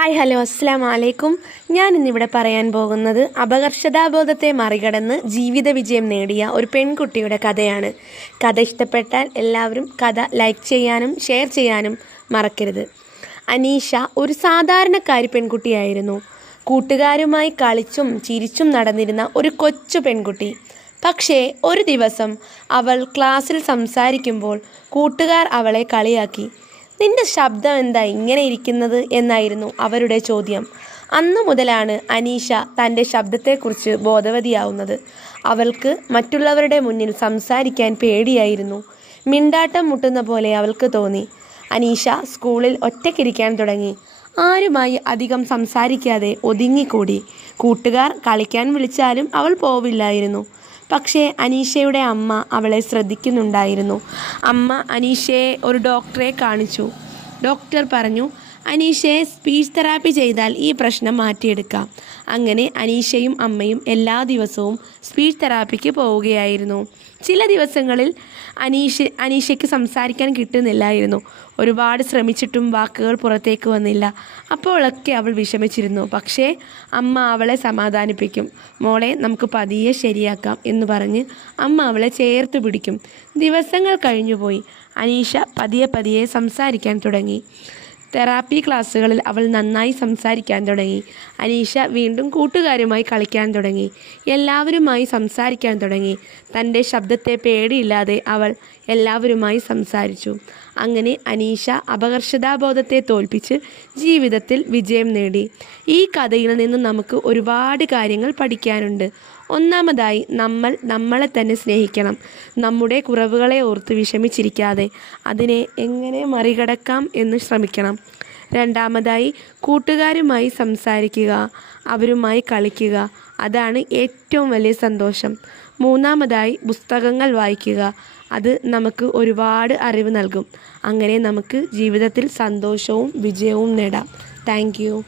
Hi hello അസ്സാം വലൈക്കും ഞാൻ ഇന്നിവിടെ പറയാൻ പോകുന്നത് അപകർഷതാബോധത്തെ മറികടന്ന് ജീവിത വിജയം നേടിയ ഒരു പെൺകുട്ടിയുടെ കഥയാണ്. കഥ ഇഷ്ടപ്പെട്ടാൽ എല്ലാവരും കഥ ലൈക്ക് ചെയ്യാനും ഷെയർ ചെയ്യാനും മറക്കരുത്. അനീഷ ഒരു സാധാരണക്കാരി പെൺകുട്ടിയായിരുന്നു. കൂട്ടുകാരുമായി കളിച്ചും ചിരിച്ചും നടന്നിരുന്ന ഒരു കൊച്ചു പെൺകുട്ടി. പക്ഷേ ഒരു ദിവസം അവൾ ക്ലാസ്സിൽ സംസാരിക്കുമ്പോൾ കൂട്ടുകാർ അവളെ കളിയാക്കി. നിന്റെ ശബ്ദം എന്താ ഇങ്ങനെ ഇരിക്കുന്നത് എന്നായിരുന്നു അവരുടെ ചോദ്യം. അന്നു മുതലാണ് അനീഷ തന്റെ ശബ്ദത്തെക്കുറിച്ച് ബോധവതിയാവുന്നത്. അവൾക്ക് മറ്റുള്ളവരുടെ മുന്നിൽ സംസാരിക്കാൻ പേടിയായിരുന്നു. മിണ്ടാട്ടം മുട്ടുന്ന പോലെ അവൾക്ക് തോന്നി. അനീഷ സ്കൂളിൽ ഒറ്റയ്ക്കിരിക്കാൻ തുടങ്ങി. ആരുമായി അധികം സംസാരിക്കാതെ ഒതുങ്ങിക്കൂടി. കൂട്ടുകാർ കളിക്കാൻ വിളിച്ചാലും അവൾ പോവില്ലായിരുന്നു. പക്ഷേ അനീഷയുടെ അമ്മ അവളെ ശ്രദ്ധിക്കുന്നുണ്ടായിരുന്നു. അമ്മ അനീഷയെ ഒരു ഡോക്ടറെ കാണിച്ചു. ഡോക്ടർ പറഞ്ഞു അനീഷയെ സ്പീച്ച് തെറാപ്പി ചെയ്താൽ ഈ പ്രശ്നം മാറ്റിയെടുക്കാം. അങ്ങനെ അനീഷയും അമ്മയും എല്ലാ ദിവസവും സ്പീച്ച് തെറാപ്പിക്ക് പോവുകയായിരുന്നു. ചില ദിവസങ്ങളിൽ അനീഷ അനീഷയ്ക്ക് സംസാരിക്കാൻ കിട്ടുന്നില്ലായിരുന്നു. ഒരുപാട് ശ്രമിച്ചിട്ടും വാക്കുകൾ പുറത്തേക്ക് വന്നില്ല. അപ്പോഴൊക്കെ അവൾ വിഷമിച്ചിരുന്നു. പക്ഷേ അമ്മ അവളെ സമാധാനിപ്പിക്കും. മോളെ നമുക്ക് പതിയെ ശരിയാക്കാം എന്ന് പറഞ്ഞ് അമ്മ അവളെ ചേർത്ത് പിടിക്കും. ദിവസങ്ങൾ കഴിഞ്ഞുപോയി. അനീഷ പതിയെ പതിയെ സംസാരിക്കാൻ തുടങ്ങി. തെറാപ്പി ക്ലാസ്സുകളിൽ അവൾ നന്നായി സംസാരിക്കാൻ തുടങ്ങി. അനീഷ വീണ്ടും കൂട്ടുകാരുമായി കളിക്കാൻ തുടങ്ങി. എല്ലാവരുമായി സംസാരിക്കാൻ തുടങ്ങി. തന്റെ ശബ്ദത്തെ പേടിയില്ലാതെ അവൾ എല്ലാവരുമായി സംസാരിച്ചു. അങ്ങനെ അനീഷ അപകർഷതാബോധത്തെ തോൽപ്പിച്ച് ജീവിതത്തിൽ വിജയം നേടി. ഈ കഥയിൽ നിന്ന് നമുക്ക് ഒരുപാട് കാര്യങ്ങൾ പഠിക്കാനുണ്ട്. ഒന്നാമതായി നമ്മൾ നമ്മളെ തന്നെ സ്നേഹിക്കണം. നമ്മുടെ കുറവുകളെ ഓർത്ത് വിഷമിച്ചിരിക്കാതെ അതിനെ എങ്ങനെ മറികടക്കാം എന്ന് ശ്രമിക്കണം. രണ്ടാമതായി കൂട്ടുകാരുമായി സംസാരിക്കുക അവരുമായി കളിക്കുക അതാണ് ഏറ്റവും വലിയ സന്തോഷം. മൂന്നാമതായി പുസ്തകങ്ങൾ വായിക്കുക അത് നമുക്ക് ഒരുപാട് അറിവ് നൽകും. അങ്ങനെ നമുക്ക് ജീവിതത്തിൽ സന്തോഷവും വിജയവും നേടാം. താങ്ക്